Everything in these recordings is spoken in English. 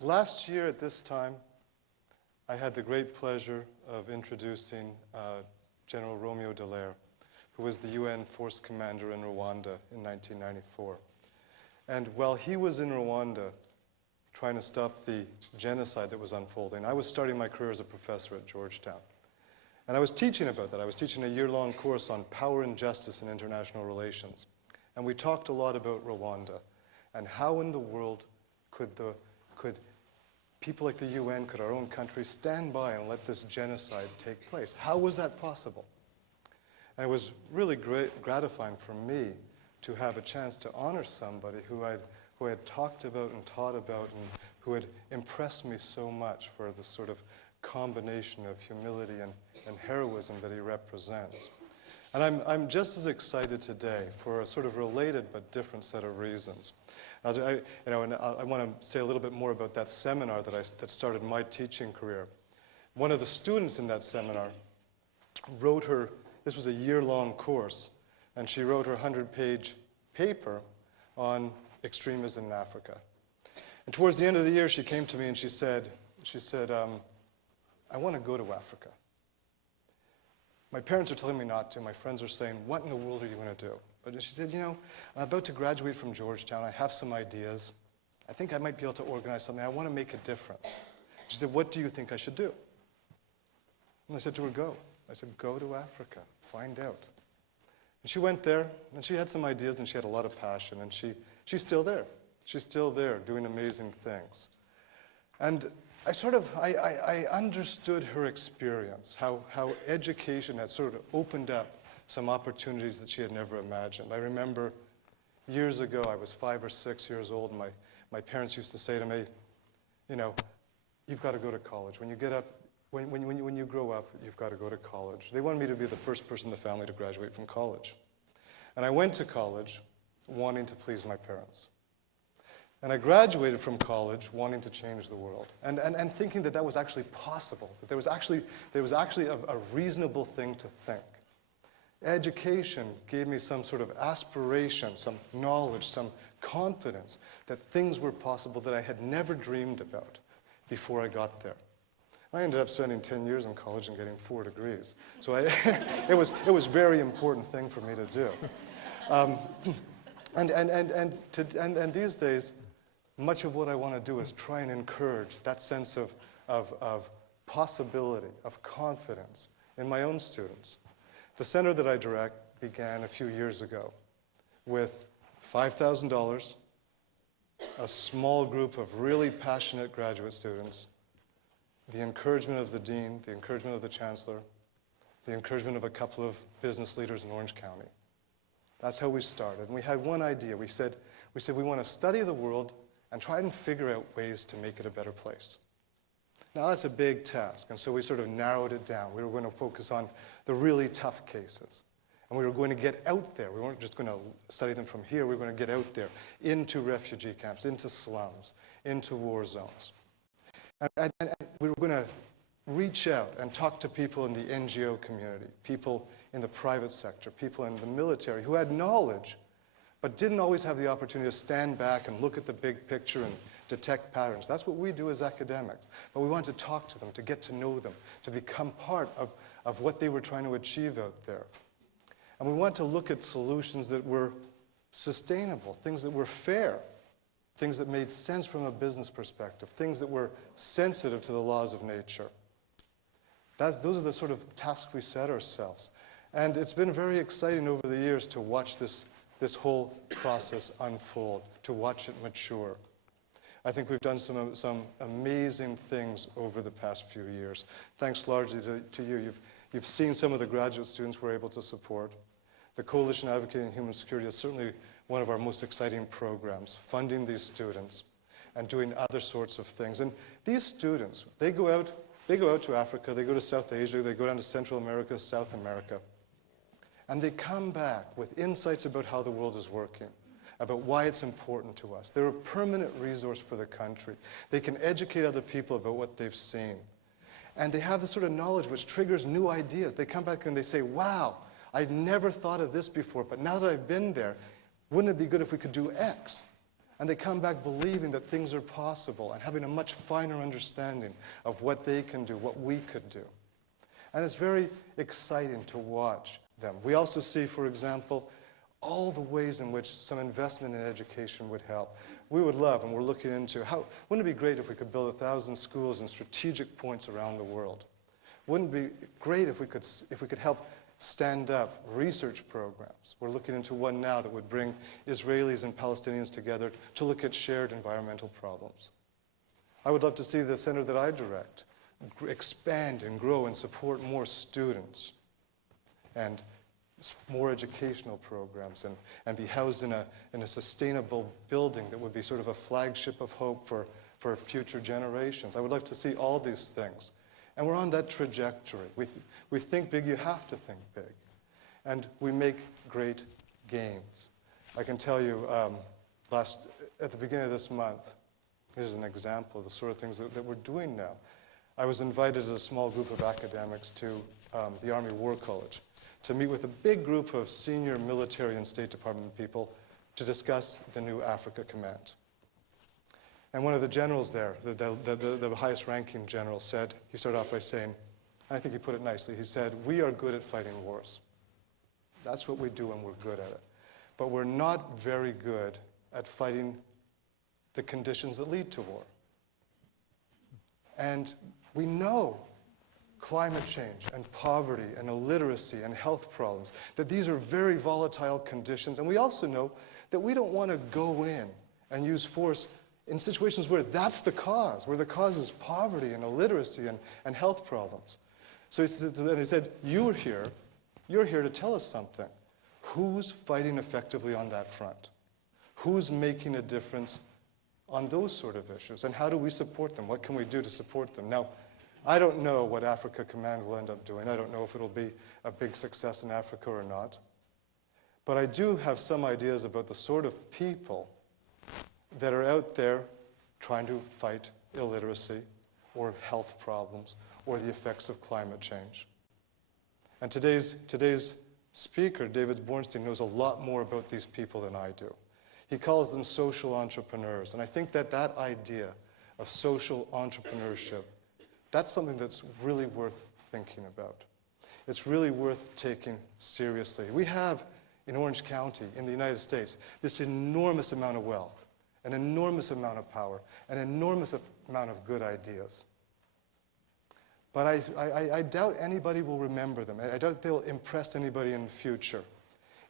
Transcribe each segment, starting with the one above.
Last year at this time, I had the great pleasure of introducing General Romeo Dallaire, who was the UN force commander in Rwanda in 1994. And while he was in Rwanda trying to stop the genocide that was unfolding, I was starting my career as a professor at Georgetown. And I was teaching about that. I was teaching a year-long course on power and justice in international relations. And we talked a lot about Rwanda and how in the world could people like the UN, could our own country stand by and let this genocide take place? How was that possible? And it was really gratifying for me to have a chance to honor somebody who I had talked about and taught about and who had impressed me so much for the sort of combination of humility and heroism that he represents. And I'm just as excited today for a sort of related but different set of reasons. I want to say a little bit more about that seminar that started my teaching career. One of the students in that seminar wrote her, this was a year-long course, and she wrote her 100-page paper on extremism in Africa. And towards the end of the year, she came to me and she said, I want to go to Africa. My parents are telling me not to. My friends are saying, what in the world are you going to do? But she said, I'm about to graduate from Georgetown. I have some ideas. I think I might be able to organize something. I want to make a difference. She said, what do you think I should do? And I said to her, go. I said, go to Africa. Find out. And she went there, and she had some ideas, and she had a lot of passion, and she's still there. She's still there doing amazing things. And I understood her experience, how education had sort of opened up some opportunities that she had never imagined. I remember years ago, I was 5 or 6 years old, and my parents used to say to me, you've got to go to college. When you get up, when you grow up, you've got to go to college. They wanted me to be the first person in the family to graduate from college. And I went to college wanting to please my parents. And I graduated from college wanting to change the world and thinking that was actually possible, that there was actually a reasonable thing to think. Education gave me some sort of aspiration, some knowledge, some confidence that things were possible that I had never dreamed about before I got there. I ended up spending 10 years in college and getting 4 degrees. So it was a very important thing for me to do. And these days, much of what I want to do is try and encourage that sense of possibility, of confidence in my own students. The center that I direct began a few years ago with $5,000, a small group of really passionate graduate students, the encouragement of the dean, the encouragement of the chancellor, the encouragement of a couple of business leaders in Orange County. That's how we started. And we had one idea. We said we want to study the world and try and figure out ways to make it a better place. Now that's a big task, and so we sort of narrowed it down. We were going to focus on the really tough cases. And we were going to get out there. We weren't just going to study them from here. We were going to get out there into refugee camps, into slums, into war zones. And we were going to reach out and talk to people in the NGO community, people in the private sector, people in the military who had knowledge but didn't always have the opportunity to stand back and look at the big picture and detect patterns. That's what we do as academics. But we wanted to talk to them, to get to know them, to become part of what they were trying to achieve out there. And we wanted to look at solutions that were sustainable, things that were fair, things that made sense from a business perspective, things that were sensitive to the laws of nature. Those are the sort of tasks we set ourselves. And it's been very exciting over the years to watch this whole process unfold, to watch it mature. I think we've done some amazing things over the past few years. Thanks largely to you. You've seen some of the graduate students we're able to support. The Coalition Advocating Human Security is certainly one of our most exciting programs, funding these students and doing other sorts of things. And these students, they go out to Africa, they go to South Asia, they go down to Central America, South America. And they come back with insights about how the world is working, about why it's important to us. They're a permanent resource for the country. They can educate other people about what they've seen. And they have this sort of knowledge which triggers new ideas. They come back and they say, wow, I've never thought of this before, but now that I've been there, wouldn't it be good if we could do X? And they come back believing that things are possible and having a much finer understanding of what they can do, what we could do. And it's very exciting to watch them. We also see, for example, all the ways in which some investment in education would help. We would love, and we're looking into, wouldn't it be great if we could build 1,000 schools in strategic points around the world? Wouldn't it be great if we could help stand up research programs? We're looking into one now that would bring Israelis and Palestinians together to look at shared environmental problems. I would love to see the center that I direct expand and grow and support more students and more educational programs and be housed in a sustainable building that would be sort of a flagship of hope for future generations. I would like to see all these things. And we're on that trajectory. We think big, you have to think big. And we make great gains. I can tell you, at the beginning of this month, here's an example of the sort of things that we're doing now. I was invited as a small group of academics to the Army War College to meet with a big group of senior military and State Department people to discuss the new Africa Command. And one of the generals there, the highest ranking general, he started off by saying, and I think he put it nicely, he said, "We are good at fighting wars. That's what we do and we're good at it. But we're not very good at fighting the conditions that lead to war." And we know climate change and poverty and illiteracy and health problems, that these are very volatile conditions. And we also know that we don't want to go in and use force in situations where that's the cause, where the cause is poverty and illiteracy and health problems. So he said, you're here to tell us something. Who's fighting effectively on that front? Who's making a difference on those sort of issues? And how do we support them? What can we do to support them? Now, I don't know what Africa Command will end up doing. I don't know if it'll be a big success in Africa or not. But I do have some ideas about the sort of people that are out there trying to fight illiteracy or health problems or the effects of climate change. And today's speaker, David Bornstein, knows a lot more about these people than I do. He calls them social entrepreneurs. And I think that idea of social entrepreneurship, that's something that's really worth thinking about. It's really worth taking seriously. We have in Orange County, in the United States, this enormous amount of wealth, an enormous amount of power, an enormous amount of good ideas. But I doubt anybody will remember them. I doubt they'll impress anybody in the future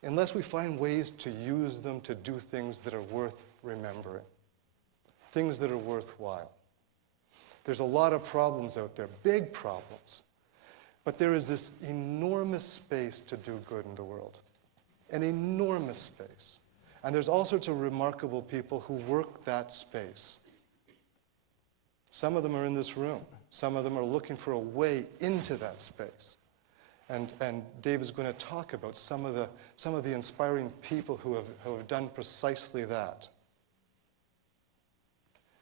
unless we find ways to use them to do things that are worth remembering, things that are worthwhile. There's a lot of problems out there, big problems. But there is this enormous space to do good in the world, an enormous space. And there's all sorts of remarkable people who work that space. Some of them are in this room. Some of them are looking for a way into that space. And Dave is going to talk about some of the inspiring people who have done precisely that.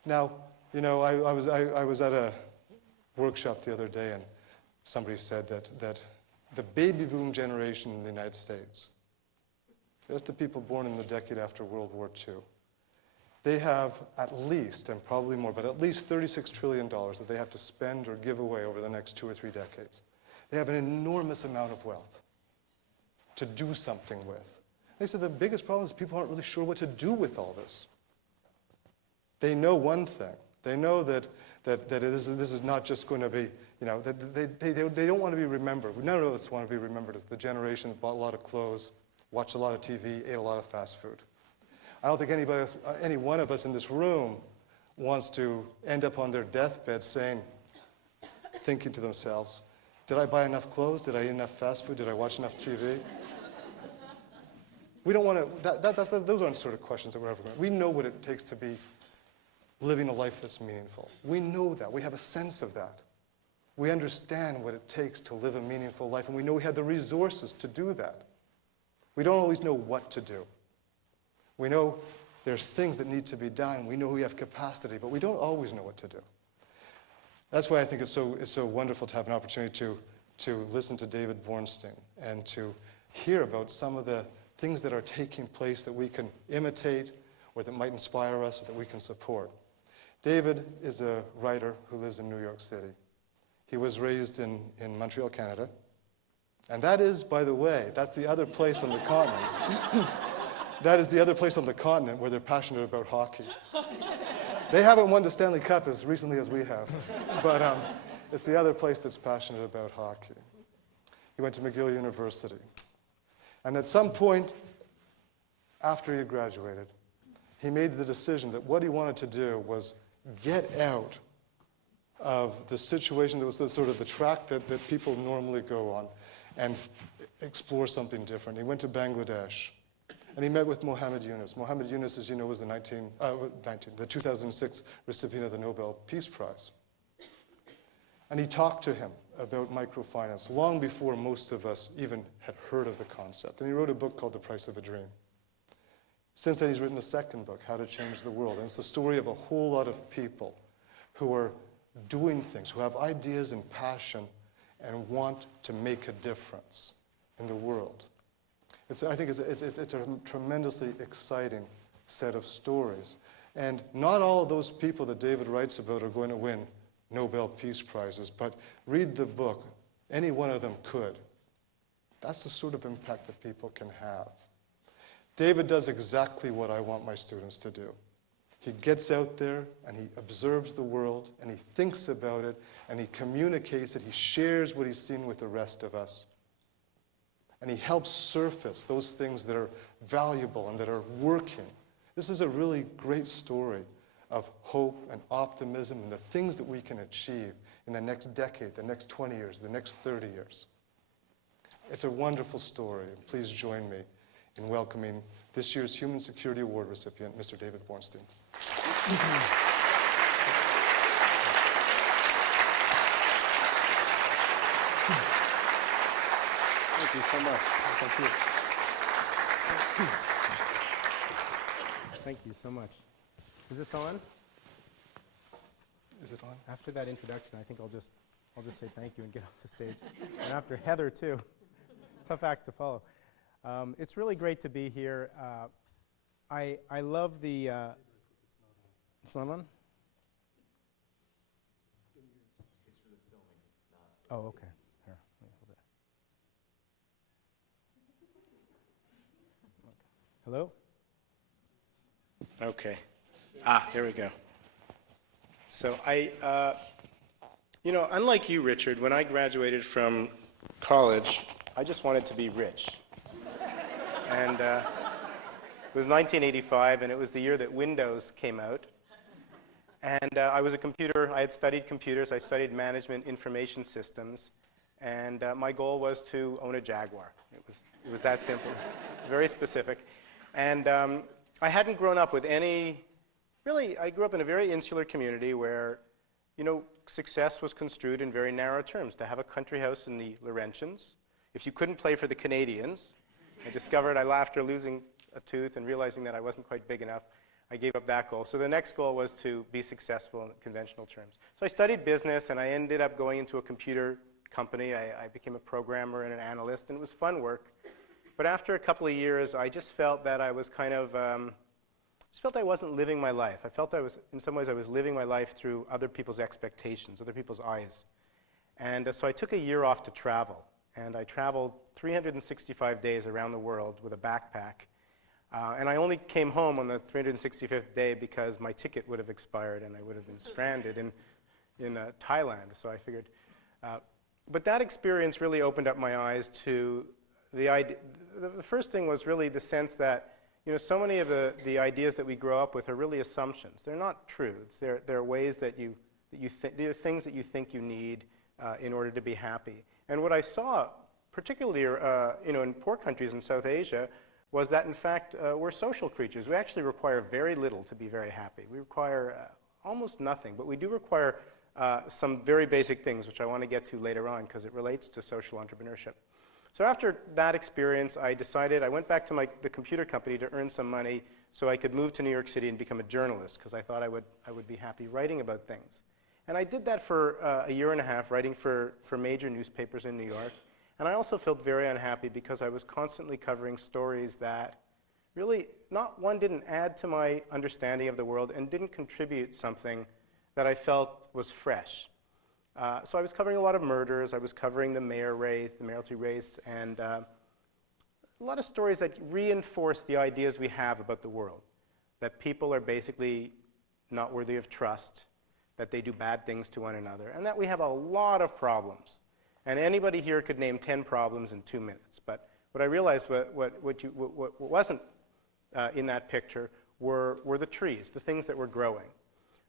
Now, you know, I was at a workshop the other day, and somebody said that the baby boom generation in the United States, just the people born in the decade after World War II, they have at least, and probably more, but at least $36 trillion that they have to spend or give away over the next 2 or 3 decades. They have an enormous amount of wealth to do something with. They said the biggest problem is people aren't really sure what to do with all this. They know one thing. They know that this is not just going to be, you know, that they don't want to be remembered. None of us want to be remembered as the generation that bought a lot of clothes, watched a lot of TV, ate a lot of fast food. I don't think any one of us in this room wants to end up on their deathbed thinking to themselves, did I buy enough clothes? Did I eat enough fast food? Did I watch enough TV? We don't want to, those aren't sort of questions that we're ever going to. We know what it takes to be living a life that's meaningful. We know that. We have a sense of that. We understand what it takes to live a meaningful life, and we know we have the resources to do that. We don't always know what to do. We know there's things that need to be done. We know we have capacity, but we don't always know what to do. That's why I think it's so wonderful to have an opportunity to listen to David Bornstein and to hear about some of the things that are taking place that we can imitate or that might inspire us or that we can support. David is a writer who lives in New York City. He was raised in Montreal, Canada. And that is, by the way, that's the other place on the continent. That is the other place on the continent where they're passionate about hockey. They haven't won the Stanley Cup as recently as we have, but it's the other place that's passionate about hockey. He went to McGill University. And at some point after he graduated, he made the decision that what he wanted to do was get out of the situation that was the, sort of the track that people normally go on and explore something different. He went to Bangladesh, and he met with Mohammed Yunus. Mohammed Yunus, as you know, was the 2006 recipient of the Nobel Peace Prize. And he talked to him about microfinance long before most of us even had heard of the concept. And he wrote a book called The Price of a Dream. Since then, he's written a second book, How to Change the World. And it's the story of a whole lot of people who are doing things, who have ideas and passion and want to make a difference in the world. I think it's a tremendously exciting set of stories. And not all of those people that David writes about are going to win Nobel Peace Prizes, but read the book. Any one of them could. That's the sort of impact that people can have. David does exactly what I want my students to do. He gets out there and he observes the world and he thinks about it and he communicates it. He shares what he's seen with the rest of us. And he helps surface those things that are valuable and that are working. This is a really great story of hope and optimism and the things that we can achieve in the next decade, the next 20 years, the next 30 years. It's a wonderful story. Please join me in welcoming this year's Human Security Award recipient, Mr. David Bornstein. Thank you so much. Thank you. Thank you so much. Is this on? Is it on? After that introduction, I think I'll just say thank you and get off the stage. And after Heather, too. Tough act to follow. It's really great to be here. I love the... It's not on? Oh, okay. Here, let me hold it. Hello? Okay. There we go. So unlike you, Richard, when I graduated from college, I just wanted to be rich. And it was 1985, and it was the year that Windows came out. And I had studied computers, I studied management information systems, and my goal was to own a Jaguar. It was that simple. It was very specific. And I hadn't grown up with I grew up in a very insular community where, success was construed in very narrow terms. To have a country house in the Laurentians, if you couldn't play for the Canadians, I discovered after losing a tooth and realizing that I wasn't quite big enough, I gave up that goal. So the next goal was to be successful in conventional terms. So I studied business, and I ended up going into a computer company. I became a programmer and an analyst, and it was fun work. But after a couple of years, I just felt that I was I wasn't living my life. I felt in some ways I was living my life through other people's expectations, other people's eyes. And so I took a year off to travel. And I traveled 365 days around the world with a backpack. And I only came home on the 365th day because my ticket would have expired and I would have been stranded in Thailand. So I figured. But that experience really opened up my eyes to the idea. The first thing was really the sense that so many of the ideas that we grow up with are really assumptions. They're not truths. They're ways that they're things that you think you need in order to be happy. And what I saw, particularly in poor countries in South Asia, was that in fact we're social creatures. We actually require very little to be very happy. We require almost nothing, but we do require some very basic things, which I want to get to later on because it relates to social entrepreneurship. So after that experience, I went back to the computer company to earn some money so I could move to New York City and become a journalist because I thought I would be happy writing about things. And I did that for a year and a half, writing for major newspapers in New York. And I also felt very unhappy because I was constantly covering stories that really, not one didn't add to my understanding of the world and didn't contribute something that I felt was fresh. So I was covering a lot of murders. I was covering the mayoralty race, and a lot of stories that reinforce the ideas we have about the world, that people are basically not worthy of trust, that they do bad things to one another, and that we have a lot of problems. And anybody here could name 10 problems in 2 minutes. But what I realized what wasn't in that picture were the trees, the things that were growing.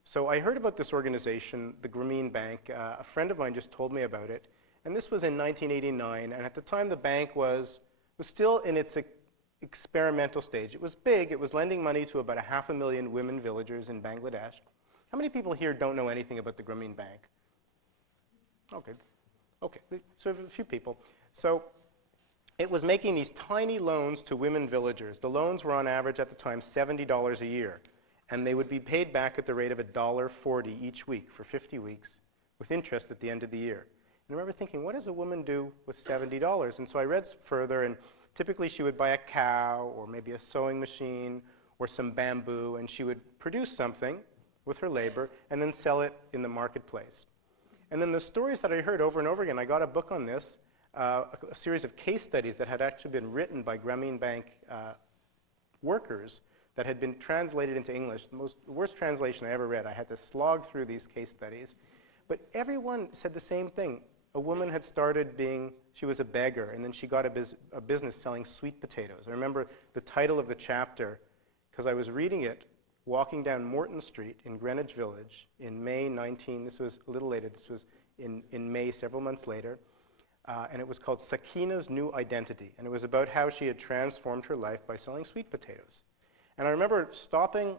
So I heard about this organization, the Grameen Bank. A friend of mine just told me about it. And this was in 1989. And at the time, the bank was still in its experimental stage. It was big. It was lending money to about 500,000 women villagers in Bangladesh. How many people here don't know anything about the Grameen Bank? Okay. Okay, so a few people. So it was making these tiny loans to women villagers. The loans were on average at the time $70 a year, and they would be paid back at the rate of $1.40 each week for 50 weeks with interest at the end of the year. And I remember thinking, what does a woman do with $70? And so I read further, and typically she would buy a cow or maybe a sewing machine or some bamboo, and she would produce something with her labor and then sell it in the marketplace. And then the stories that I heard over and over again, I got a book on this, a series of case studies that had actually been written by Grameen Bank workers that had been translated into English. The worst translation I ever read. I had to slog through these case studies. But everyone said the same thing. A woman had started she was a beggar, and then she got a business selling sweet potatoes. I remember the title of the chapter, because I was reading it walking down Morton Street in Greenwich Village in May 19, this was a little later, this was in May, several months later, and it was called Sakina's New Identity, and it was about how she had transformed her life by selling sweet potatoes. And I remember stopping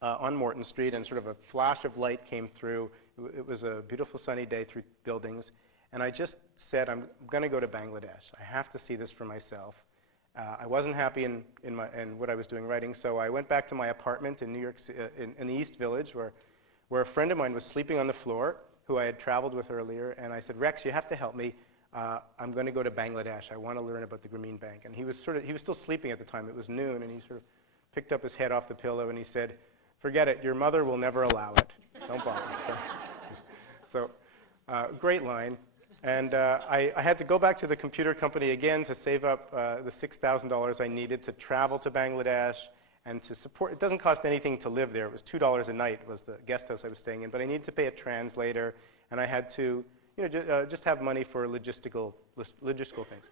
on Morton Street, and sort of a flash of light came through. It was a beautiful sunny day through buildings, and I just said, I'm going to go to Bangladesh. I have to see this for myself. I wasn't happy in what I was doing writing, so I went back to my apartment in New York in the East Village, where a friend of mine was sleeping on the floor, who I had traveled with earlier, and I said, Rex, you have to help me. I'm going to go to Bangladesh. I want to learn about the Grameen Bank. And he was still sleeping at the time. It was noon, and he sort of picked up his head off the pillow, and he said, forget it. Your mother will never allow it. Don't bother. So great line. And I had to go back to the computer company again to save up the $6,000 I needed to travel to Bangladesh and to support. It doesn't cost anything to live there. It was $2 a night was the guest house I was staying in, but I needed to pay a translator, and I had to just have money for logistical things.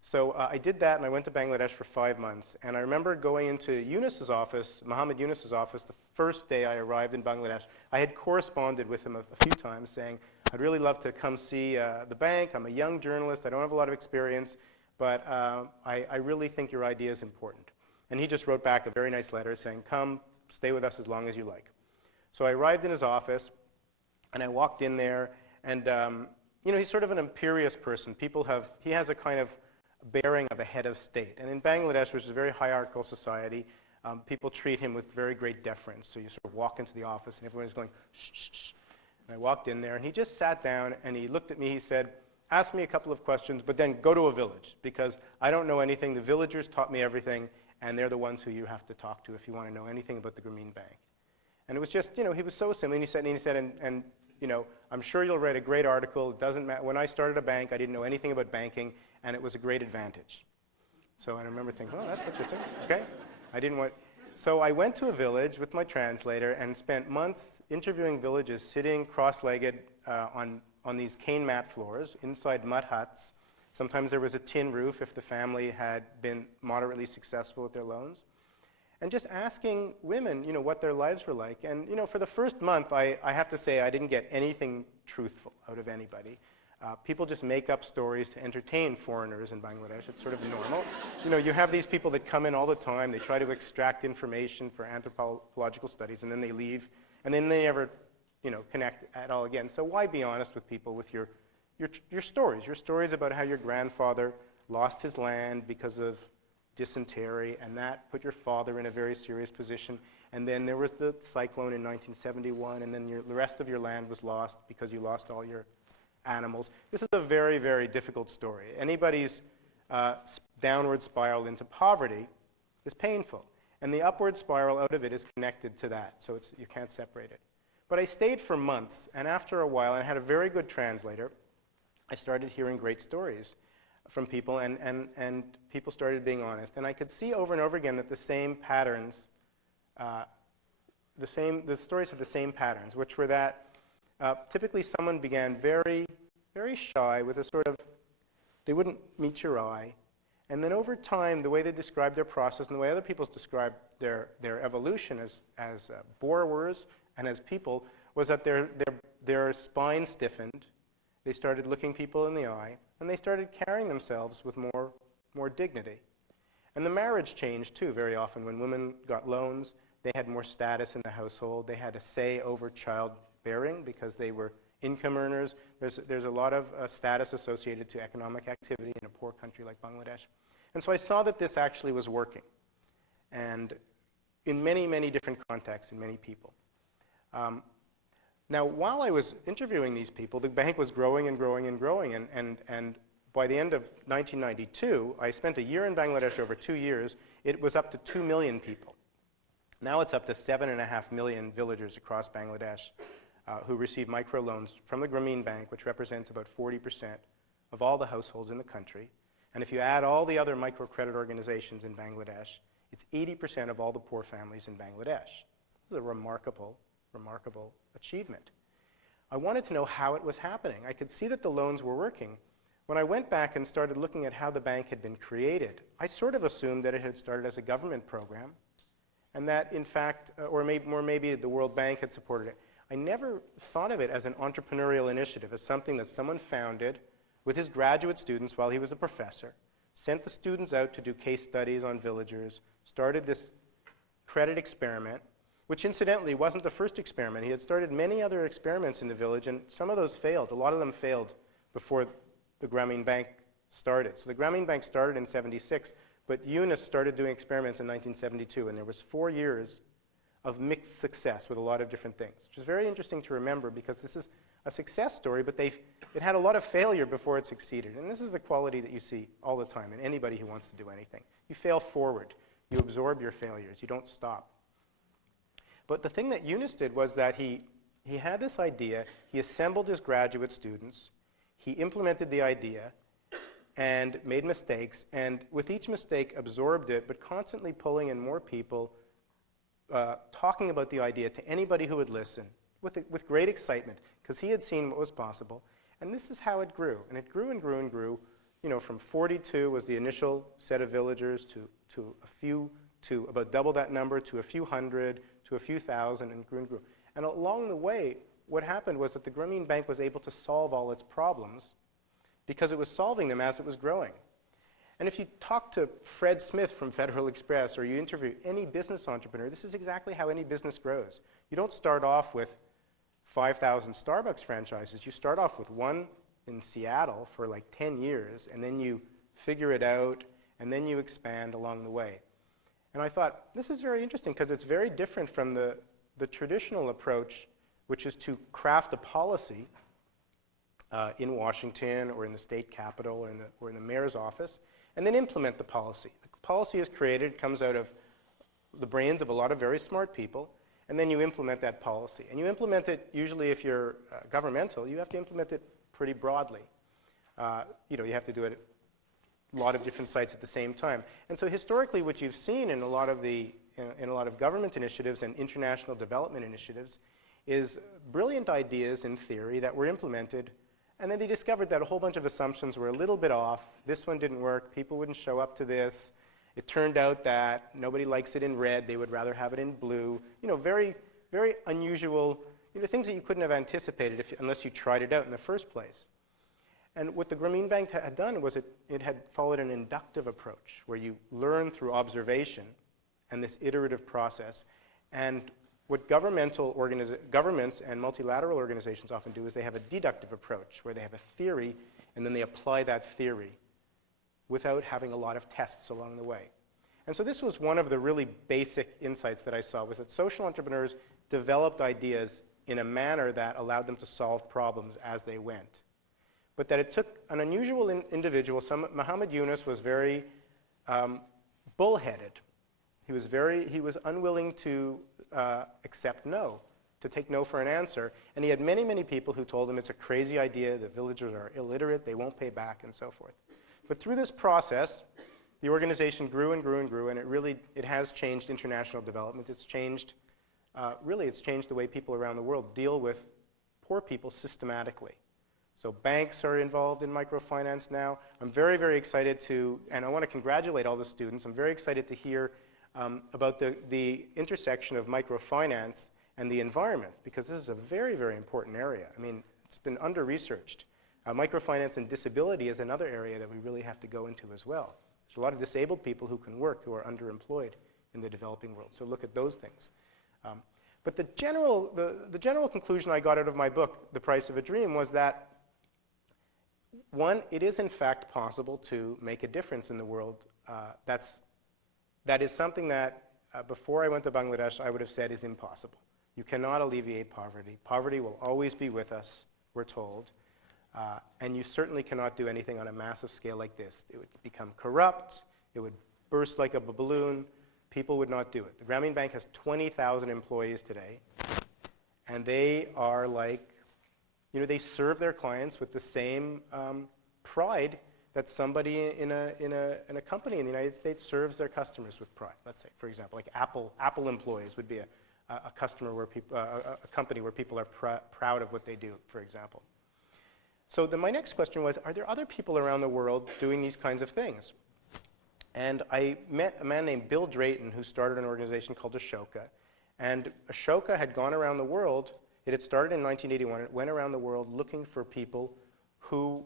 So I did that, and I went to Bangladesh for 5 months. And I remember going into Yunus's office, Muhammad Yunus's office, the first day I arrived in Bangladesh. I had corresponded with him a few times saying, I'd really love to come see the bank. I'm a young journalist. I don't have a lot of experience, but I really think your idea is important. And he just wrote back a very nice letter saying, come, stay with us as long as you like. So I arrived in his office, and I walked in there, and he's sort of an imperious person. He has a kind of bearing of a head of state. And in Bangladesh, which is a very hierarchical society, people treat him with very great deference. So you sort of walk into the office, and everyone's going, shh, shh, shh. And I walked in there, and he just sat down, and he looked at me. He said, ask me a couple of questions, but then go to a village, because I don't know anything. The villagers taught me everything, and they're the ones who you have to talk to if you want to know anything about the Grameen Bank. And it was just, he was so simple. And he said, I'm sure you'll write a great article. It doesn't matter. When I started a bank, I didn't know anything about banking, and it was a great advantage. So I remember thinking, oh, that's interesting. Okay. So I went to a village with my translator and spent months interviewing villagers sitting cross-legged on these cane mat floors inside mud huts. Sometimes there was a tin roof if the family had been moderately successful with their loans. And just asking women, what their lives were like. And, for the first month, I have to say I didn't get anything truthful out of anybody. People just make up stories to entertain foreigners in Bangladesh. It's sort of normal. You have these people that come in all the time. They try to extract information for anthropological studies, and then they leave, and then they never, connect at all again. So why be honest with people with your stories about how your grandfather lost his land because of dysentery, and that put your father in a very serious position. And then there was the cyclone in 1971, and then the rest of your land was lost because you lost all your animals. This is a very, very difficult story. Anybody's downward spiral into poverty is painful. And the upward spiral out of it is connected to that, so you can't separate it. But I stayed for months, and after a while, and I had a very good translator, I started hearing great stories from people, and people started being honest. And I could see over and over again that the same patterns, the stories have the same patterns, which were that typically someone began very, very shy with a sort of, they wouldn't meet your eye. And then over time, the way they described their process and the way other people described their evolution as borrowers and as people was that their spine stiffened. They started looking people in the eye, and they started carrying themselves with more dignity. And the marriage changed, too, very often. When women got loans, they had more status in the household. They had a say over childbearing because they were income earners. There's a lot of status associated to economic activity in a poor country like Bangladesh. And so I saw that this actually was working, and in many, many different contexts, in many people. Now, while I was interviewing these people, the bank was growing and growing and growing, and by the end of 1992, I spent a year in Bangladesh, over 2 years, it was up to 2 million people. Now it's up to 7.5 million villagers across Bangladesh who receive microloans from the Grameen Bank, which represents about 40% of all the households in the country. And if you add all the other microcredit organizations in Bangladesh, it's 80% of all the poor families in Bangladesh. This is a remarkable, remarkable achievement. I wanted to know how it was happening. I could see that the loans were working. When I went back and started looking at how the bank had been created, I sort of assumed that it had started as a government program, and that, in fact, or maybe the World Bank had supported it. I never thought of it as an entrepreneurial initiative, as something that someone founded with his graduate students while he was a professor, sent the students out to do case studies on villagers, started this credit experiment, which incidentally wasn't the first experiment. He had started many other experiments in the village, and some of those failed. A lot of them failed before the Grameen Bank started. So the Grameen Bank started in '76, but Yunus started doing experiments in 1972, and there was 4 years of mixed success with a lot of different things, which is very interesting to remember because this is a success story, but it had a lot of failure before it succeeded. And this is the quality that you see all the time in anybody who wants to do anything. You fail forward. You absorb your failures. You don't stop. But the thing that Yunus did was that he had this idea. He assembled his graduate students. He implemented the idea and made mistakes, and with each mistake absorbed it, but constantly pulling in more people, talking about the idea to anybody who would listen with great excitement, because he had seen what was possible. And this is how it grew. And it grew and grew and grew. You know, from 42 was the initial set of villagers to a few, to about double that number, to a few hundred, to a few thousand, and grew and grew. And along the way, what happened was that the Grameen Bank was able to solve all its problems because it was solving them as it was growing. And if you talk to Fred Smith from Federal Express or you interview any business entrepreneur, this is exactly how any business grows. You don't start off with 5,000 Starbucks franchises. You start off with one in Seattle for like 10 years, and then you figure it out, and then you expand along the way. And I thought, this is very interesting because it's very different from the traditional approach, which is to craft a policy in Washington or in the state capitol or in the mayor's office, and then implement the policy. The policy is created, it comes out of the brains of a lot of very smart people, and then you implement that policy. And you implement it, usually if you're governmental, you have to implement it pretty broadly. You have to do it at a lot of different sites at the same time. And so historically what you've seen in a lot of government initiatives and international development initiatives is brilliant ideas in theory that were implemented, and then they discovered that a whole bunch of assumptions were a little bit off. This one didn't work. People wouldn't show up to this. It turned out that nobody likes it in red. They would rather have it in blue. Very, very unusual, things that you couldn't have anticipated unless you tried it out in the first place. And what the Grameen Bank had done was it had followed an inductive approach where you learn through observation and this iterative process. And what governments and multilateral organizations often do is they have a deductive approach where they have a theory and then they apply that theory without having a lot of tests along the way. And so this was one of the really basic insights that I saw, was that social entrepreneurs developed ideas in a manner that allowed them to solve problems as they went. But that it took an unusual individual. Muhammad Yunus was very bullheaded. He was unwilling to accept no, to take no for an answer. And he had many, many people who told him it's a crazy idea, the villagers are illiterate, they won't pay back, and so forth. But through this process, the organization grew and grew and grew, and it has changed international development. It's changed, it's changed the way people around the world deal with poor people systematically. So banks are involved in microfinance now. I'm very, very excited and I want to congratulate all the students. I'm very excited to hear about the intersection of microfinance and the environment, because this is a very, very important area. I mean, it's been under-researched. Microfinance and disability is another area that we really have to go into as well. There's a lot of disabled people who can work who are underemployed in the developing world, so look at those things. But the general conclusion I got out of my book, The Price of a Dream, was that, one, it is in fact possible to make a difference in the world. That is something that, before I went to Bangladesh, I would have said is impossible. You cannot alleviate poverty. Poverty will always be with us, we're told. And you certainly cannot do anything on a massive scale like this. It would become corrupt. It would burst like a balloon. People would not do it. The Grameen Bank has 20,000 employees today. And they are like, they serve their clients with the same pride that somebody in a company in the United States serves their customers with pride. Let's say, for example, like Apple employees would be a customer where people, a company where people are proud of what they do, for example. So my next question was, are there other people around the world doing these kinds of things? And I met a man named Bill Drayton who started an organization called Ashoka. And Ashoka had gone around the world. It had started in 1981. It went around the world looking for people who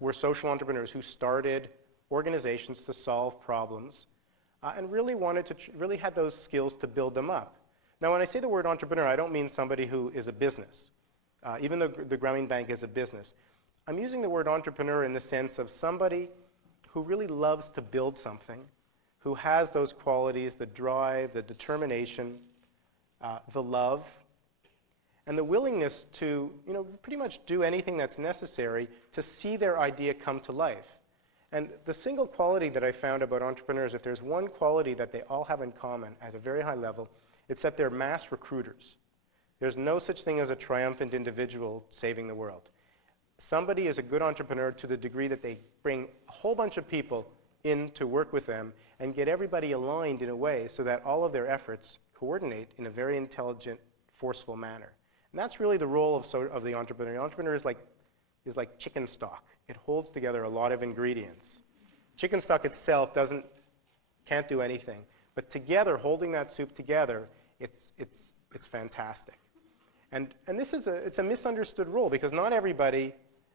were social entrepreneurs who started organizations to solve problems and really really had those skills to build them up. Now, when I say the word entrepreneur, I don't mean somebody who is a business, even though the Grameen Bank is a business. I'm using the word entrepreneur in the sense of somebody who really loves to build something, who has those qualities, the drive, the determination, the love, and the willingness to, pretty much do anything that's necessary to see their idea come to life. And the single quality that I found about entrepreneurs, if there's one quality that they all have in common at a very high level, it's that they're mass recruiters. There's no such thing as a triumphant individual saving the world. Somebody is a good entrepreneur to the degree that they bring a whole bunch of people in to work with them and get everybody aligned in a way so that all of their efforts coordinate in a very intelligent, forceful manner. And that's really the role of the entrepreneur. The entrepreneur is like chicken stock. It holds together a lot of ingredients. Chicken stock itself can't do anything. But together, holding that soup together, it's fantastic. And it's a misunderstood role because not everybody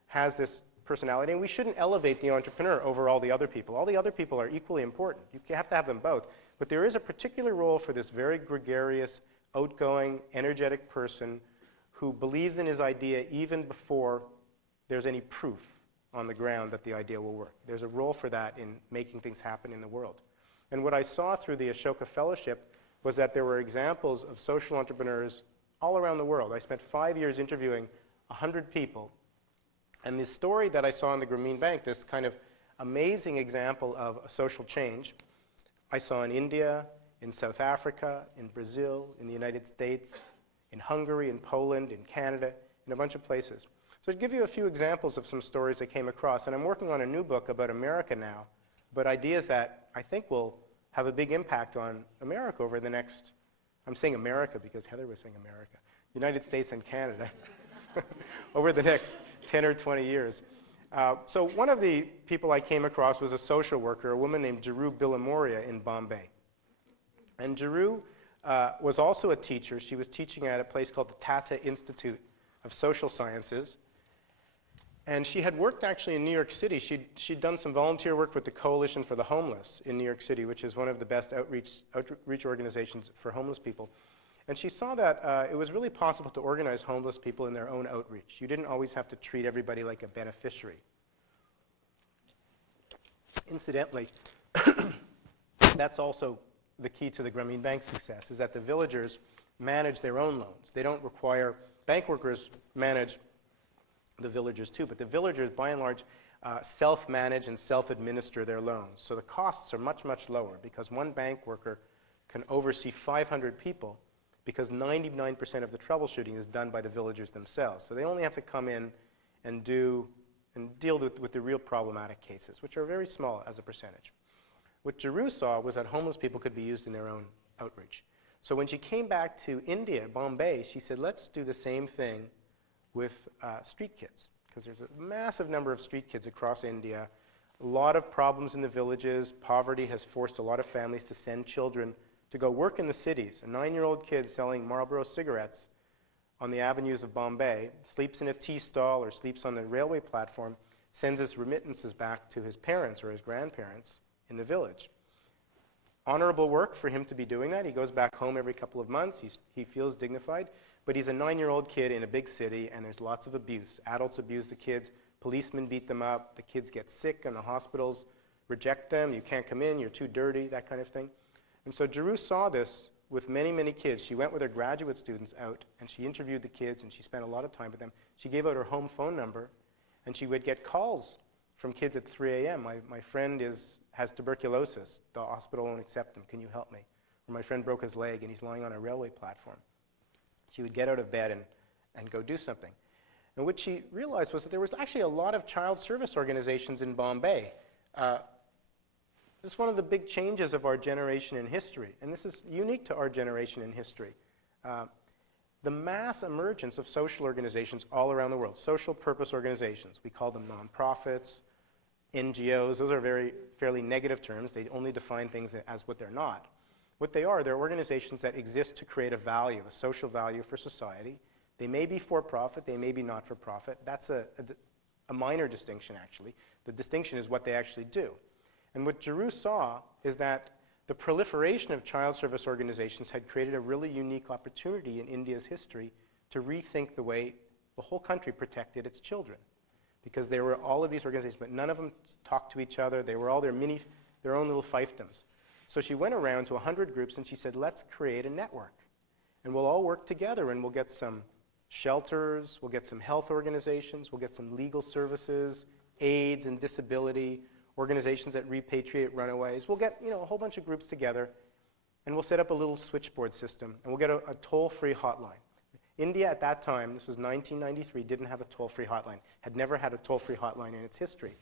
has this personality, and we shouldn't elevate the entrepreneur over all the other people. All the other people are equally important. You have to have them both. But there is a particular role for this very gregarious, outgoing, energetic person who believes in his idea even before there's any proof on the ground that the idea will work. There's a role for that in making things happen in the world. And what I saw through the Ashoka Fellowship was that there were examples of social entrepreneurs all around the world. I spent 5 years interviewing 100 people. And the story that I saw in the Grameen Bank, this kind of amazing example of a social change, I saw in India, in South Africa, in Brazil, in the United States, in Hungary, in Poland, in Canada, in a bunch of places. So to give you a few examples of some stories I came across, and I'm working on a new book about America now, but ideas that I think will have a big impact on America over the next, I'm saying America because Heather was saying America, United States and Canada, over the next 10 or 20 years. So one of the people I came across was a social worker, a woman named Jaru Bilamoria in Bombay. And Jaru was also a teacher. She was teaching at a place called the Tata Institute of Social Sciences. And she had worked actually in New York City. She'd done some volunteer work with the Coalition for the Homeless in New York City, which is one of the best outreach organizations for homeless people. And she saw that it was really possible to organize homeless people in their own outreach. You didn't always have to treat everybody like a beneficiary. Incidentally, that's also the key to the Grameen Bank's success, is that the villagers manage their own loans. They don't require, bank workers manage the villagers too, but the villagers, by and large, self-manage and self-administer their loans. So the costs are much, much lower because one bank worker can oversee 500 people because 99% of the troubleshooting is done by the villagers themselves. So they only have to come in and deal with the real problematic cases, which are very small as a percentage. What Giroux saw was that homeless people could be used in their own outreach. So when she came back to India, Bombay, she said, let's do the same thing with street kids, because there's a massive number of street kids across India, a lot of problems in the villages. Poverty has forced a lot of families to send children to go work in the cities. A 9-year-old kid selling Marlboro cigarettes on the avenues of Bombay, sleeps in a tea stall or sleeps on the railway platform, sends his remittances back to his parents or his grandparents in the village. Honorable work for him to be doing that. He goes back home every couple of months. He feels dignified. But he's a 9-year-old kid in a big city, and there's lots of abuse. Adults abuse the kids. Policemen beat them up. The kids get sick, and the hospitals reject them. You can't come in. You're too dirty, that kind of thing. And so Giroux saw this with many, many kids. She went with her graduate students out, and she interviewed the kids, and she spent a lot of time with them. She gave out her home phone number, and she would get calls from kids at 3 a.m. My friend has tuberculosis. The hospital won't accept him. Can you help me? Or my friend broke his leg, and he's lying on a railway platform. She would get out of bed and go do something. And what she realized was that there was actually a lot of child service organizations in Bombay. This is one of the big changes of our generation in history, and this is unique to our generation in history. The mass emergence of social organizations all around the world, social purpose organizations. We call them nonprofits, NGOs. Those are fairly negative terms. They only define things as what they're not. What they are, they're organizations that exist to create a value, a social value for society. They may be for-profit, they may be not-for-profit. That's a minor distinction, actually. The distinction is what they actually do. And what Giroux saw is that the proliferation of child service organizations had created a really unique opportunity in India's history to rethink the way the whole country protected its children. Because there were all of these organizations, but none of them talked to each other. They were all their own little fiefdoms. So she went around to 100 groups and she said, let's create a network. And we'll all work together and we'll get some shelters, we'll get some health organizations, we'll get some legal services, AIDS and disability, organizations that repatriate runaways. We'll get a whole bunch of groups together and we'll set up a little switchboard system and we'll get a toll-free hotline. India at that time, this was 1993, didn't have a toll-free hotline, had never had a toll-free hotline in its history.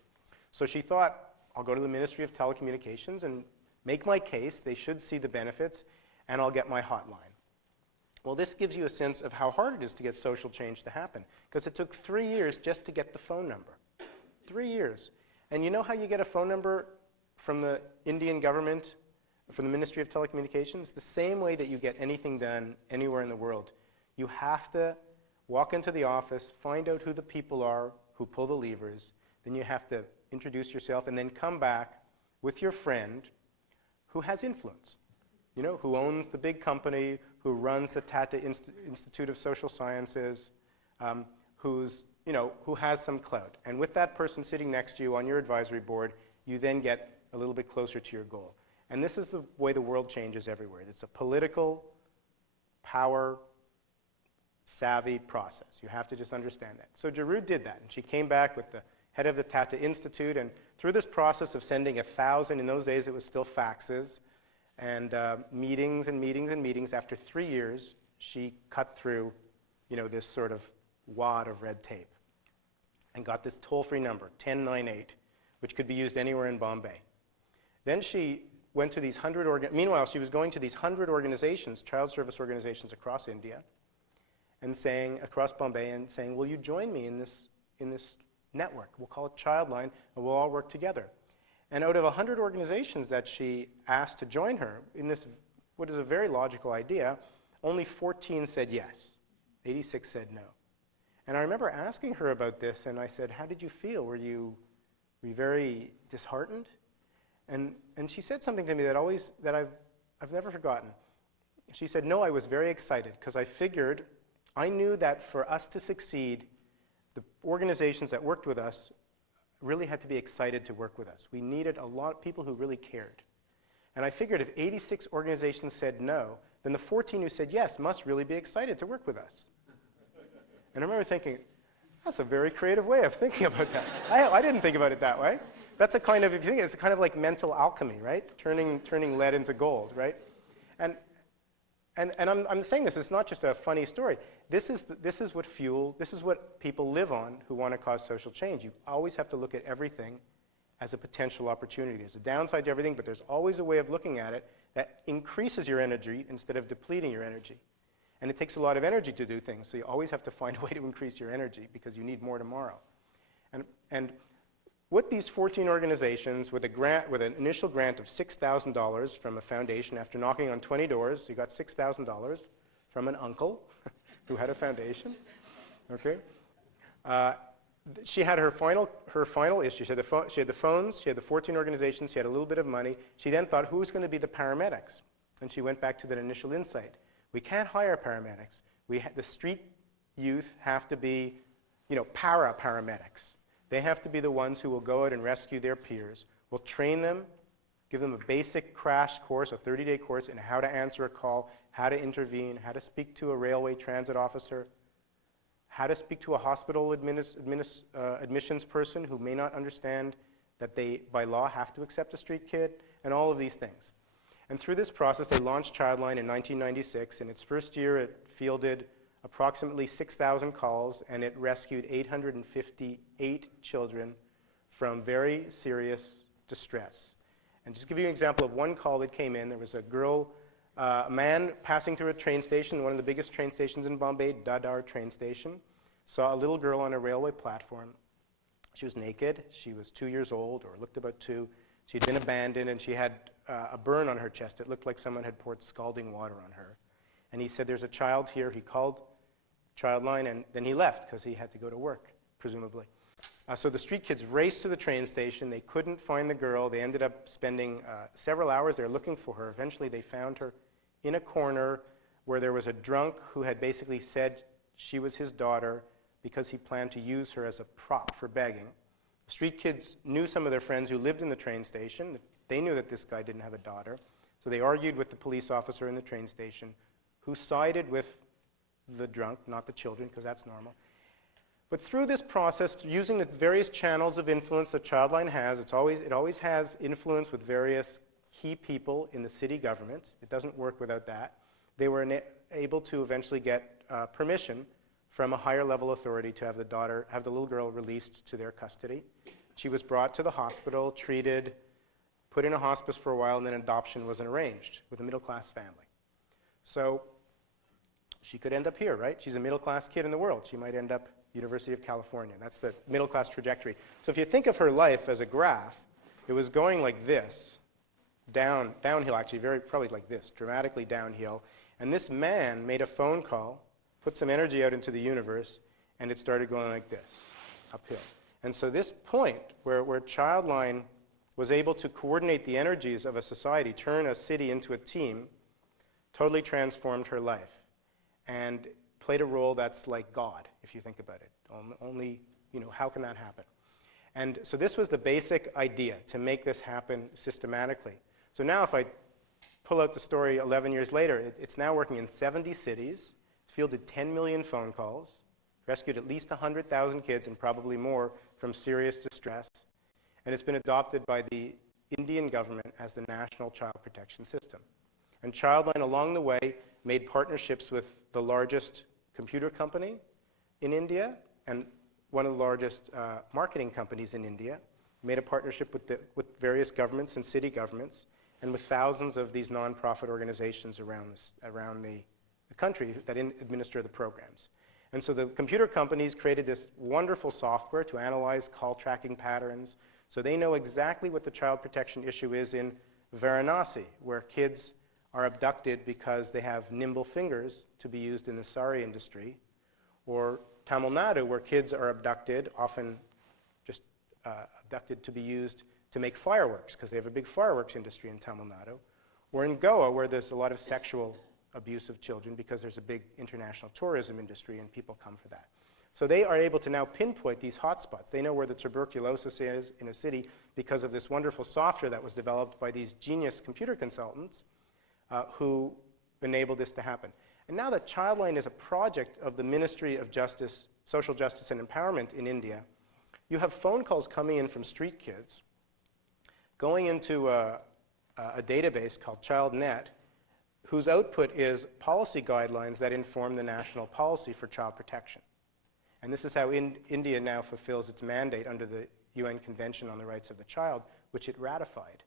So she thought, I'll go to the Ministry of Telecommunications and make my case, they should see the benefits, and I'll get my hotline. Well, this gives you a sense of how hard it is to get social change to happen, because it took 3 years just to get the phone number. 3 years. And you know how you get a phone number from the Indian government, from the Ministry of Telecommunications? The same way that you get anything done anywhere in the world. You have to walk into the office, find out who the people are who pull the levers, then you have to introduce yourself, and then come back with your friend who has influence, who owns the big company, who runs the Tata Institute of Social Sciences, who has some clout. And with that person sitting next to you on your advisory board, you then get a little bit closer to your goal. And this is the way the world changes everywhere. It's a political, power-savvy process. You have to just understand that. So Giroux did that, and she came back with the head of the Tata Institute, and through this process of sending 1,000, in those days it was still faxes, and meetings and meetings and meetings, after 3 years, she cut through, this sort of wad of red tape and got this toll-free number, 1098, which could be used anywhere in Bombay. Then she went to these 100, meanwhile, she was going to these 100 organizations, child service organizations across India, and across Bombay, and saying, will you join me in this network? We'll call it Childline, and we'll all work together. And out of 100 organizations that she asked to join her in this, what is a very logical idea, only 14 said yes. 86 said no. And I remember asking her about this, and I said, how did you feel? Were you very disheartened? And she said something to me that I've never forgotten. She said, no, I was very excited, because I knew that for us to succeed, the organizations that worked with us really had to be excited to work with us. We needed a lot of people who really cared. And I figured if 86 organizations said no, then the 14 who said yes must really be excited to work with us. And I remember thinking, that's a very creative way of thinking about that. I didn't think about it that way. That's a kind of, if you think, it's kind of like mental alchemy, right? Turning lead into gold, right? And I'm saying this, it's not just a funny story. This is what people live on who want to cause social change. You always have to look at everything as a potential opportunity. There's a downside to everything, but there's always a way of looking at it that increases your energy instead of depleting your energy. And it takes a lot of energy to do things, so you always have to find a way to increase your energy because you need more tomorrow. And with these 14 organizations, with an initial grant of $6,000 from a foundation, after knocking on 20 doors, you got $6,000 from an uncle who had a foundation. Okay, she had her final issue. She had the phones, she had the 14 organizations, she had a little bit of money. She then thought, who's going to be the paramedics? And she went back to that initial insight. We can't hire paramedics. The street youth have to be, paramedics. They have to be the ones who will go out and rescue their peers. We'll train them, give them a basic crash course, a 30-day course in how to answer a call, how to intervene, how to speak to a railway transit officer, how to speak to a hospital admissions person who may not understand that they, by law, have to accept a street kid, and all of these things. And through this process, they launched Childline in 1996. In its first year, it fielded approximately 6,000 calls, and it rescued 858 children from very serious distress. And just to give you an example of one call that came in, there was a man passing through a train station, one of the biggest train stations in Bombay, Dadar train station, saw a little girl on a railway platform. She was naked, she was 2 years old, or looked about 2. She'd been abandoned, and she had a burn on her chest. It looked like someone had poured scalding water on her. And he said, there's a child here. He called Childline, and then he left because he had to go to work, presumably. So the street kids raced to the train station. They couldn't find the girl. They ended up spending several hours there looking for her. Eventually, they found her in a corner where there was a drunk who had basically said she was his daughter because he planned to use her as a prop for begging. The street kids knew some of their friends who lived in the train station. They knew that this guy didn't have a daughter. So they argued with the police officer in the train station, who sided with the drunk, not the children, because that's normal. But through this process, using the various channels of influence that Childline has, it always has influence with various key people in the city government. It doesn't work without that. They were able to eventually get permission from a higher level authority to have the little girl released to their custody. She was brought to the hospital, treated, put in a hospice for a while, and then adoption was arranged with a middle-class family. So she could end up here, right? She's a middle-class kid in the world. She might end up University of California. That's the middle-class trajectory. So if you think of her life as a graph, it was going like this, downhill actually, probably like this, dramatically downhill. And this man made a phone call, put some energy out into the universe, and it started going like this, uphill. And so this point where Childline was able to coordinate the energies of a society, turn a city into a team, totally transformed her life and played a role that's like God, if you think about it. Only, how can that happen? And so this was the basic idea, to make this happen systematically. So now if I pull out the story 11 years later, it's now working in 70 cities. It's fielded 10 million phone calls, rescued at least 100,000 kids and probably more from serious distress. And it's been adopted by the Indian government as the national child protection system. And Childline, along the way, made partnerships with the largest computer company in India and one of the largest marketing companies in India, made a partnership with various governments and city governments, and with thousands of these nonprofit organizations around the country that administer the programs. And so the computer companies created this wonderful software to analyze call tracking patterns, so they know exactly what the child protection issue is in Varanasi, where kids are abducted because they have nimble fingers to be used in the sari industry, or Tamil Nadu, where kids are abducted, often just abducted to be used to make fireworks, because they have a big fireworks industry in Tamil Nadu, or in Goa, where there's a lot of sexual abuse of children because there's a big international tourism industry and people come for that. So they are able to now pinpoint these hotspots. They know where the tuberculosis is in a city because of this wonderful software that was developed by these genius computer consultants who enabled this to happen. And now that Childline is a project of the Ministry of Justice, Social Justice and Empowerment in India, you have phone calls coming in from street kids, going into a database called ChildNet, whose output is policy guidelines that inform the national policy for child protection. And this is how India now fulfills its mandate under the UN Convention on the Rights of the Child, which it ratified.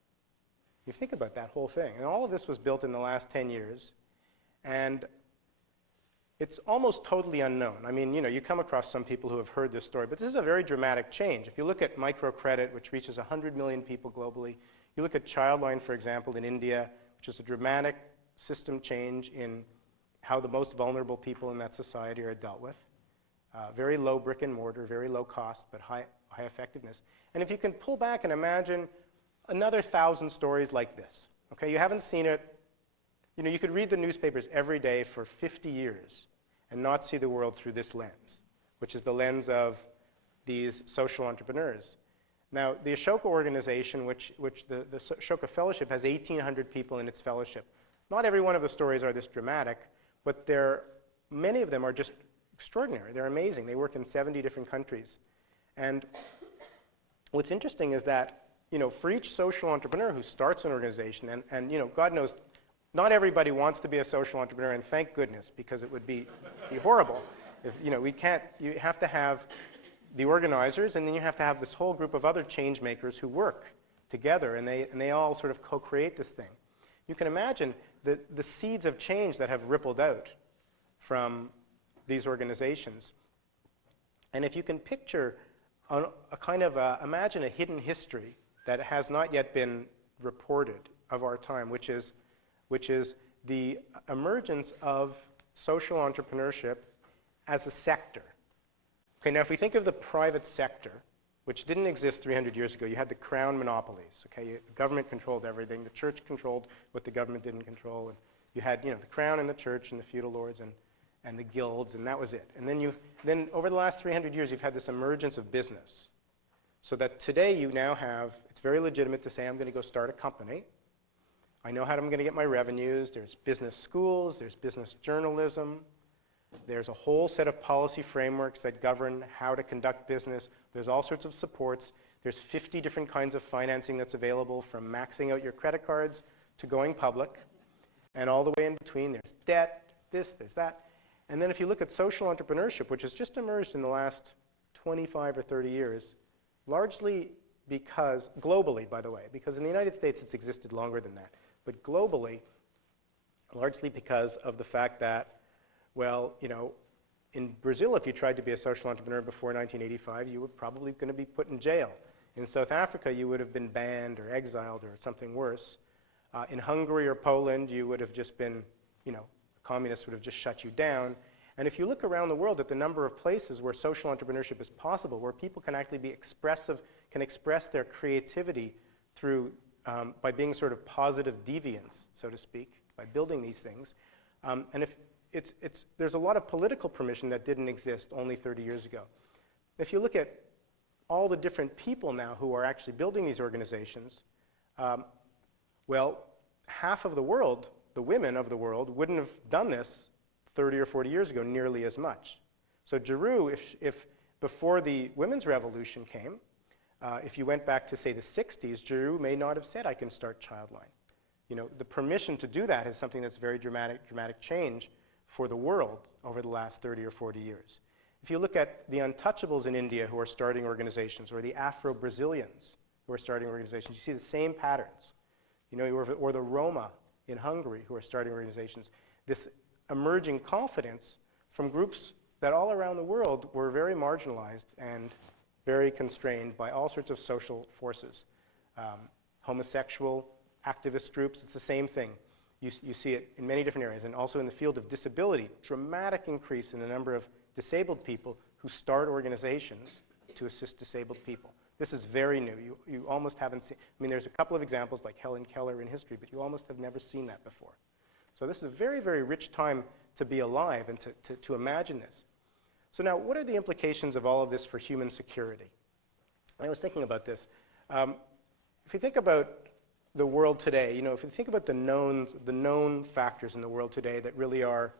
You think about that whole thing. And all of this was built in the last 10 years. And it's almost totally unknown. I mean, you come across some people who have heard this story, but this is a very dramatic change. If you look at microcredit, which reaches 100 million people globally, you look at Childline, for example, in India, which is a dramatic system change in how the most vulnerable people in that society are dealt with. Very low brick and mortar, very low cost, but high effectiveness. And if you can pull back and imagine another 1,000 stories like this, okay? You haven't seen it. You could read the newspapers every day for 50 years and not see the world through this lens, which is the lens of these social entrepreneurs. Now, the Ashoka organization, which the Ashoka Fellowship has 1,800 people in its fellowship. Not every one of the stories are this dramatic, but many of them are just extraordinary. They're amazing. They work in 70 different countries. And what's interesting is that, for each social entrepreneur who starts an organization, and God knows, not everybody wants to be a social entrepreneur, and thank goodness, because it would be horrible. If, you have to have the organizers, and then you have to have this whole group of other change makers who work together, and they all sort of co-create this thing. You can imagine the seeds of change that have rippled out from these organizations. And if you can picture imagine a hidden history that has not yet been reported of our time, which is the emergence of social entrepreneurship as a sector. Okay, now if we think of the private sector, which didn't exist 300 years ago, you had the crown monopolies. Okay, the government controlled everything. The church controlled what the government didn't control. And you had the crown and the church and the feudal lords and the guilds, and that was it. And then over the last 300 years, you've had this emergence of business. So that today you now have, it's very legitimate to say, I'm going to go start a company. I know how I'm going to get my revenues. There's business schools, there's business journalism. There's a whole set of policy frameworks that govern how to conduct business. There's all sorts of supports. There's 50 different kinds of financing that's available, from maxing out your credit cards to going public. And all the way in between, there's debt, there's that. And then if you look at social entrepreneurship, which has just emerged in the last 25 or 30 years, largely because, globally, by the way, because in the United States it's existed longer than that, but globally, largely because of the fact that, well, in Brazil, if you tried to be a social entrepreneur before 1985, you were probably going to be put in jail. In South Africa, you would have been banned or exiled or something worse. In Hungary or Poland, you would have just been, communists would have just shut you down. And if you look around the world at the number of places where social entrepreneurship is possible, where people can actually be expressive, can express their creativity through, by being sort of positive deviants, so to speak, by building these things. And if there's a lot of political permission that didn't exist only 30 years ago. If you look at all the different people now who are actually building these organizations, well, half of the world, the women of the world, wouldn't have done this 30 or 40 years ago nearly as much. So Giroux, if before the women's revolution came, if you went back to, say, the 60s, Giroux may not have said, I can start Childline. The permission to do that is something that's very dramatic change for the world over the last 30 or 40 years. If you look at the untouchables in India who are starting organizations, or the Afro-Brazilians who are starting organizations, you see the same patterns. Or the Roma in Hungary who are starting organizations. This emerging confidence from groups that all around the world were very marginalized and very constrained by all sorts of social forces. Homosexual activist groups, it's the same thing. You see it in many different areas, and also in the field of disability, dramatic increase in the number of disabled people who start organizations to assist disabled people. This is very new. You almost haven't seen, there's a couple of examples like Helen Keller in history, but you almost have never seen that before. So this is a very, very rich time to be alive and to imagine this. So now, what are the implications of all of this for human security? I was thinking about this. If you think about the world today, if you think about the known factors in the world today that really are,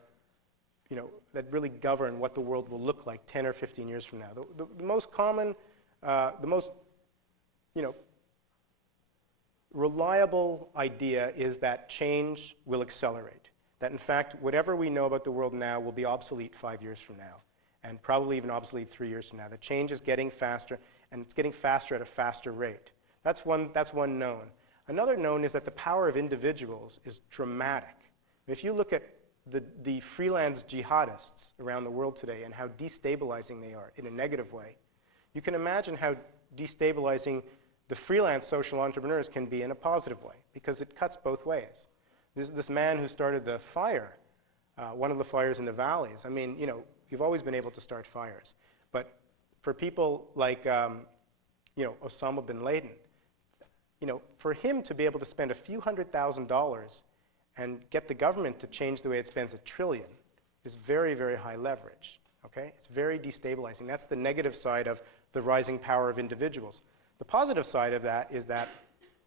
that really govern what the world will look like 10 or 15 years from now. The most common, the most, reliable idea is that change will accelerate. that in fact, whatever we know about the world now will be obsolete 5 years from now, and probably even obsolete 3 years from now. The change is getting faster, and it's getting faster at a faster rate. That's one known. Another known is that the power of individuals is dramatic. If you look at the freelance jihadists around the world today and how destabilizing they are in a negative way, you can imagine how destabilizing the freelance social entrepreneurs can be in a positive way, because it cuts both ways. This man who started the fire, one of the fires in the valleys, I mean, you know, you've always been able to start fires. But for people like, you know, Osama bin Laden, you know, for him to be able to spend a few $100,000 and get the government to change the way it spends $1 trillion is very, very high leverage, okay? It's very destabilizing. That's the negative side of the rising power of individuals. The positive side of that is that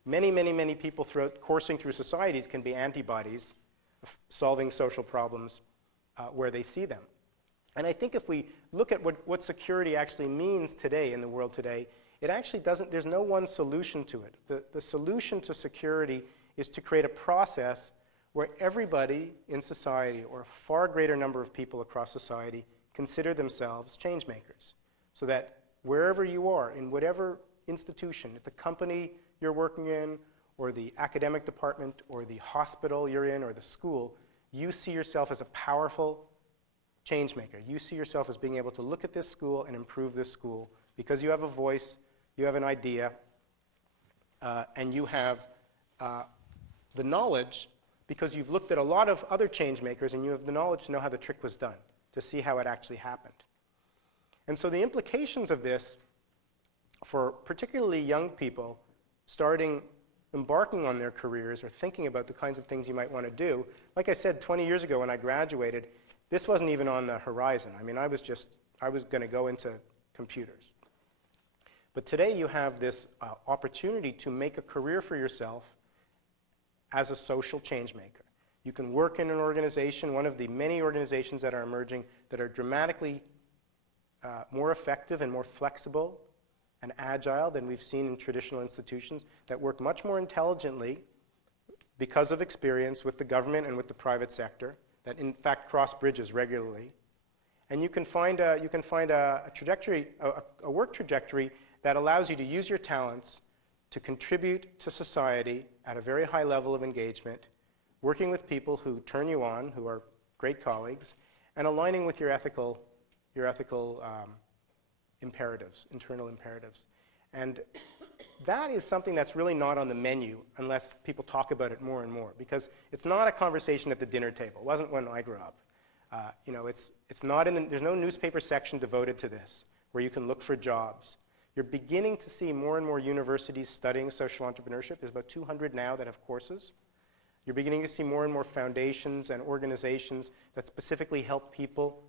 many, many, many people coursing through societies can be antibodies of solving social problems where they see them. And I think if we look at what security actually means today in the world today, it actually doesn't, there's no one solution to it. The solution to security is to create a process where everybody in society, or a far greater number of people across society, consider themselves change makers. So that wherever you are, in whatever institution, at the company you're working in, or the academic department, or the hospital you're in, or the school, you see yourself as a powerful change maker. You see yourself as being able to look at this school and improve this school because you have a voice, you have an idea, and you have the knowledge because you've looked at a lot of other change makers and you have the knowledge to know how the trick was done, to see how it actually happened. And so the implications of this for particularly young people embarking on their careers or thinking about the kinds of things you might want to do. Like I said, 20 years ago when I graduated, this wasn't even on the horizon. I mean, I was going to go into computers. But today you have this opportunity to make a career for yourself as a social change maker. You can work in an organization, one of the many organizations that are emerging that are dramatically more effective and more flexible and agile than we've seen in traditional institutions, that work much more intelligently because of experience with the government and with the private sector, that in fact cross bridges regularly. And you can find a trajectory, a work trajectory that allows you to use your talents to contribute to society at a very high level of engagement, working with people who turn you on, who are great colleagues, and aligning with your ethical imperatives, internal imperatives. And that is something that's really not on the menu unless people talk about it more and more, because it's not a conversation at the dinner table. It wasn't when I grew up. You know, it's not there's no newspaper section devoted to this where you can look for jobs. You're beginning to see more and more universities studying social entrepreneurship. There's about 200 now that have courses. You're beginning to see more and more foundations and organizations that specifically help people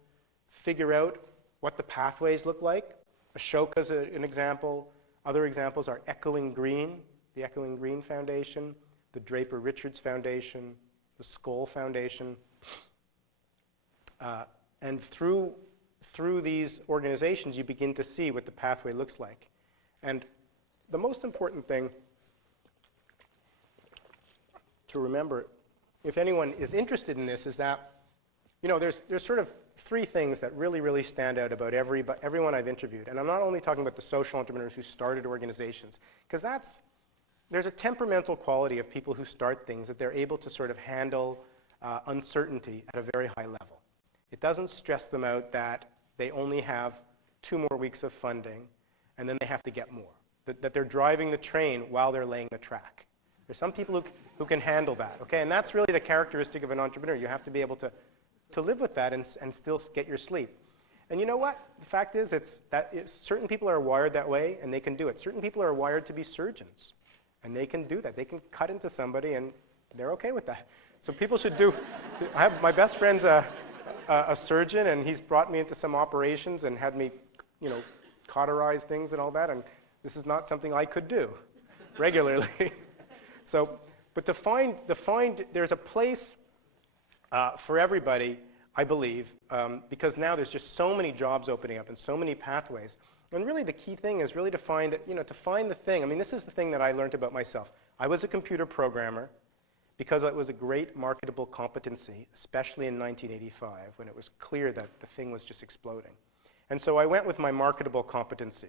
figure out what the pathways look like. Ashoka is an example. Other examples are Echoing Green, the Echoing Green Foundation, the Draper Richards Foundation, the Skoll Foundation. And through these organizations, you begin to see what the pathway looks like. And the most important thing to remember, if anyone is interested in this, is that, you know, there's sort of three things that really, really stand out about everyone I've interviewed. And I'm not only talking about the social entrepreneurs who started organizations, because there's a temperamental quality of people who start things that they're able to sort of handle uncertainty at a very high level. It doesn't stress them out that they only have 2 more weeks of funding and then they have to get more, that they're driving the train while they're laying the track. There's some people who can handle that, okay? And that's really the characteristic of an entrepreneur. You have to be able to live with that and still get your sleep. And you know what? The fact is certain people are wired that way and they can do it. Certain people are wired to be surgeons and they can do that. They can cut into somebody and they're okay with that. So people should do, my best friend's a surgeon, and he's brought me into some operations and had me, you know, cauterize things and all that, and this is not something I could do regularly. So, but to find there's a place for everybody, I believe, because now there's just so many jobs opening up and so many pathways. And really the key thing is really to find the thing. I mean, this is the thing that I learned about myself. I was a computer programmer, because it was a great marketable competency, especially in 1985 when it was clear that the thing was just exploding. And so I went with my marketable competency.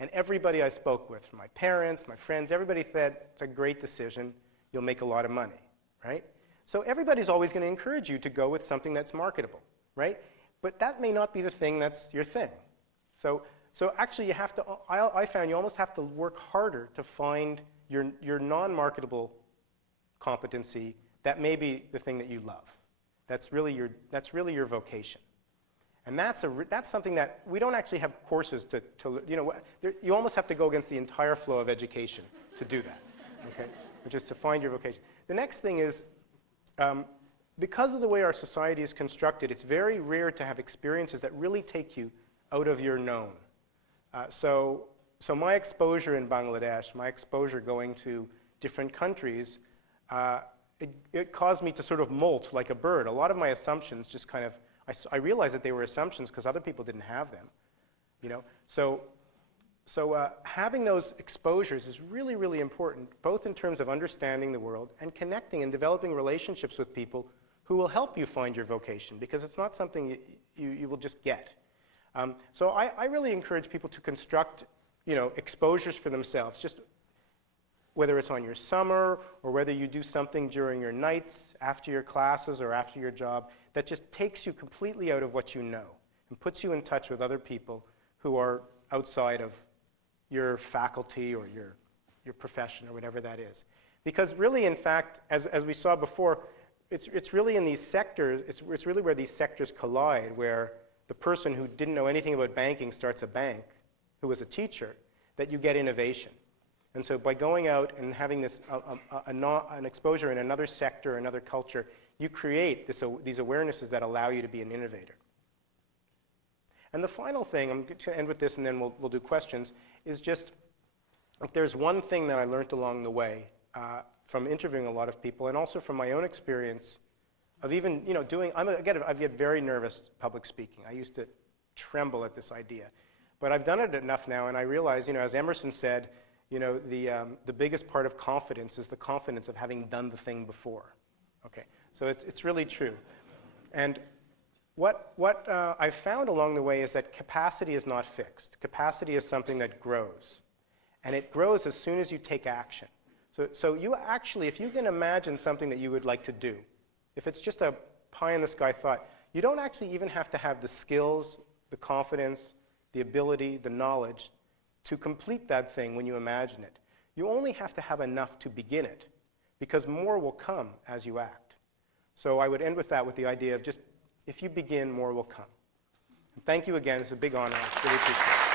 And everybody I spoke with, my parents, my friends, everybody said, it's a great decision, you'll make a lot of money, right? So everybody's always going to encourage you to go with something that's marketable, right? But that may not be the thing that's your thing. So actually you have to, I found you almost have to work harder to find your non-marketable competency that may be the thing that you love. That's really your vocation. And that's something that we don't actually have courses to you know, you almost have to go against the entire flow of education to do that, okay? Which is to find your vocation. The next thing is, because of the way our society is constructed, it's very rare to have experiences that really take you out of your known. So my exposure in Bangladesh, my exposure going to different countries, it caused me to sort of molt like a bird. A lot of my assumptions just kind of, I realized that they were assumptions because other people didn't have them, you know. So having those exposures is really, really important, both in terms of understanding the world and connecting and developing relationships with people who will help you find your vocation, because it's not something you will just get. So I really encourage people to construct, you know, exposures for themselves, just whether it's on your summer or whether you do something during your nights, after your classes or after your job, that just takes you completely out of what you know and puts you in touch with other people who are outside of your faculty or your profession or whatever that is. Because really, in fact, as we saw before, it's really in these sectors, it's really where these sectors collide, where the person who didn't know anything about banking starts a bank, who was a teacher, that you get innovation. And so by going out and having this an exposure in another sector, another culture, you create these awarenesses that allow you to be an innovator. And the final thing, I'm going to end with this and then we'll do questions, is just, if there's one thing that I learned along the way from interviewing a lot of people and also from my own experience of even, you know, I get very nervous public speaking. I used to tremble at this idea. But I've done it enough now, and I realize, you know, as Emerson said, you know, the biggest part of confidence is the confidence of having done the thing before. Okay, so it's really true. And what I've found along the way is that capacity is not fixed. Capacity is something that grows. And it grows as soon as you take action. So you actually, if you can imagine something that you would like to do, if it's just a pie-in-the-sky thought, you don't actually even have to have the skills, the confidence, the ability, the knowledge to complete that thing when you imagine it. You only have to have enough to begin it, because more will come as you act. So I would end with that, with the idea of just, if you begin, more will come. And thank you again. It's a big honor. I really appreciate it.